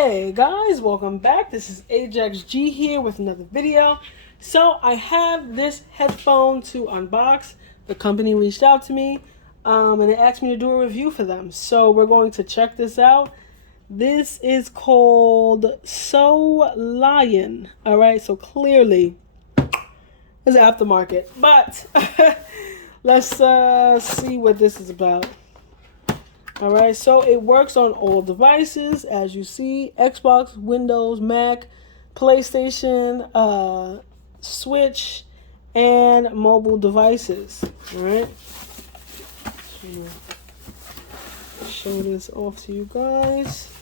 Hey guys, welcome back. This is Ajax G here with another video. So I have this headphone to unbox. The company reached out to me and they asked me to do a review for them. So we're going to check this out. This is called So Lion. Alright, so clearly it's aftermarket. But let's see what this is about. Alright, so it works on all devices, as you see, Xbox, Windows, Mac, PlayStation, Switch, and mobile devices. Alright, show this off to you guys.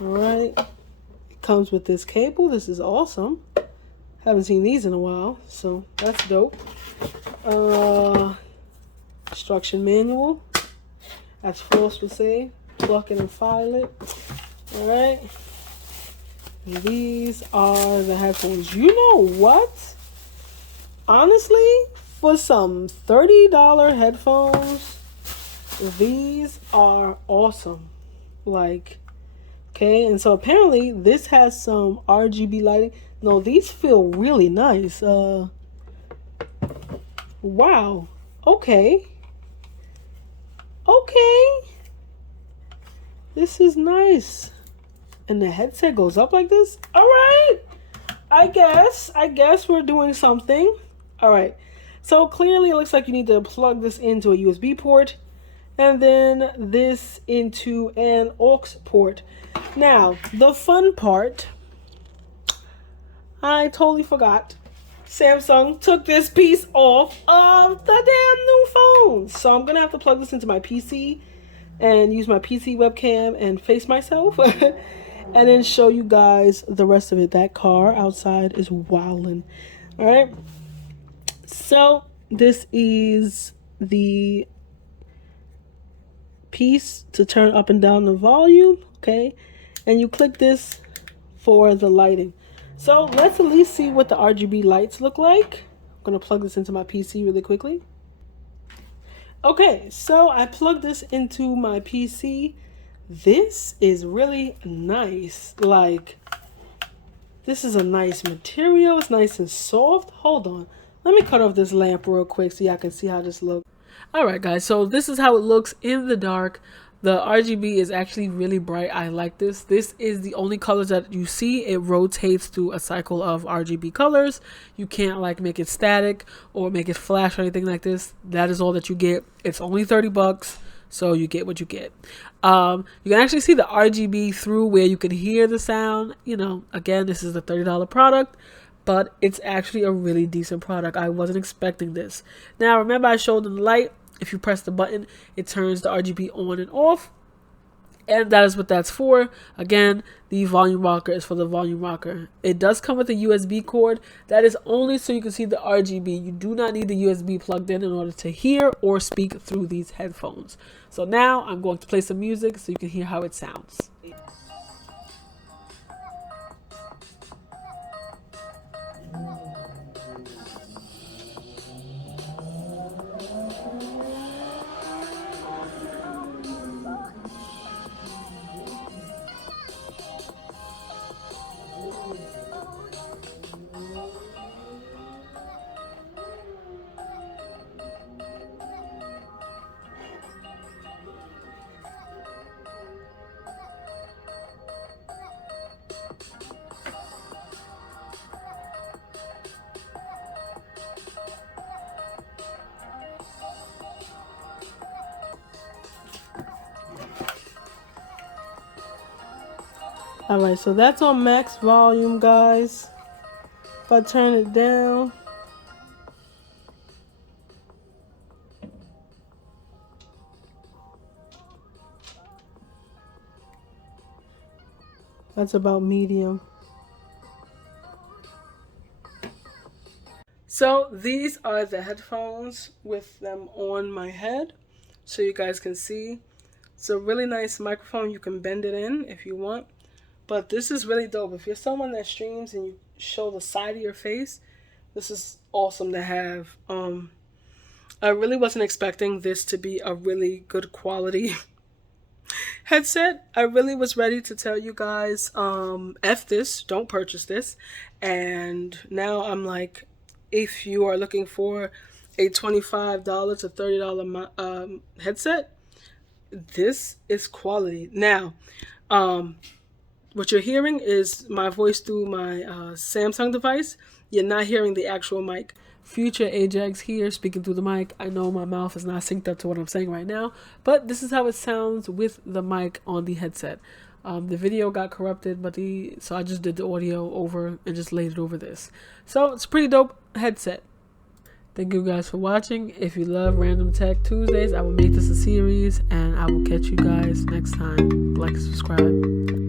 Alright, it comes with this cable. This is awesome. Haven't seen these in a while, so that's dope. Instruction manual. As Floss would say, pluck it and file it. Alright. These are the headphones. You know what? Honestly, for some $30 headphones, these are awesome. Like, okay, and so apparently this has some RGB lighting. No, these feel really nice. Wow. Okay. Okay, this is nice. And the headset goes up like this. All right, I guess we're doing something. All right, so clearly it looks like you need to plug this into a USB port and then this into an aux port. Now, the fun part, I totally forgot. Samsung took this piece off of the damn new phone. So I'm going to have to plug this into my PC and use my PC webcam and face myself. And then show you guys the rest of it. That car outside is wildin'. Alright. So this is the piece to turn up and down the volume. Okay. And you click this for the lighting. So let's at least see what the RGB lights look like. I'm going to plug this into my PC really quickly. Okay, so I plugged this into my PC. This is really nice. Like, this is a nice material. It's nice and soft. Hold on. Let me cut off this lamp real quick so y'all can see how this looks. Alright guys, so this is how it looks in the dark. The RGB is actually really bright. I like this. This is the only colors that you see. It rotates through a cycle of RGB colors. You can't like make it static or make it flash or anything like this. That is all that you get. It's only $30, so you get what you get. You can actually see the RGB through where you can hear the sound. You know, again, this is a $30 product, but it's actually a really decent product. I wasn't expecting this. Now, remember I showed the light. If you press the button, it turns the RGB on and off. And that is what that's for. Again, the volume rocker is for the volume rocker. It does come with a USB cord. That is only so you can see the RGB. You do not need the USB plugged in order to hear or speak through these headphones. So now I'm going to play some music so you can hear how it sounds. Alright, so that's on max volume, guys. If I turn it down, that's about medium. So these are the headphones with them on my head, so you guys can see. It's a really nice microphone. You can bend it in if you want. But this is really dope. If you're someone that streams and you show the side of your face, this is awesome to have. I really wasn't expecting this to be a really good quality headset. I really was ready to tell you guys, F this, don't purchase this. And now I'm like, if you are looking for a $25 to $30 headset, this is quality. Now, what you're hearing is my voice through my Samsung device. You're not hearing the actual mic. Future Ajax here speaking through the mic. I know my mouth is not synced up to what I'm saying right now, but this is how it sounds with the mic on the headset. The video got corrupted, so I just did the audio over and just laid it over this. So it's a pretty dope headset. Thank you guys for watching. If you love Random Tech Tuesdays, I will make this a series, and I will catch you guys next time. Like and subscribe.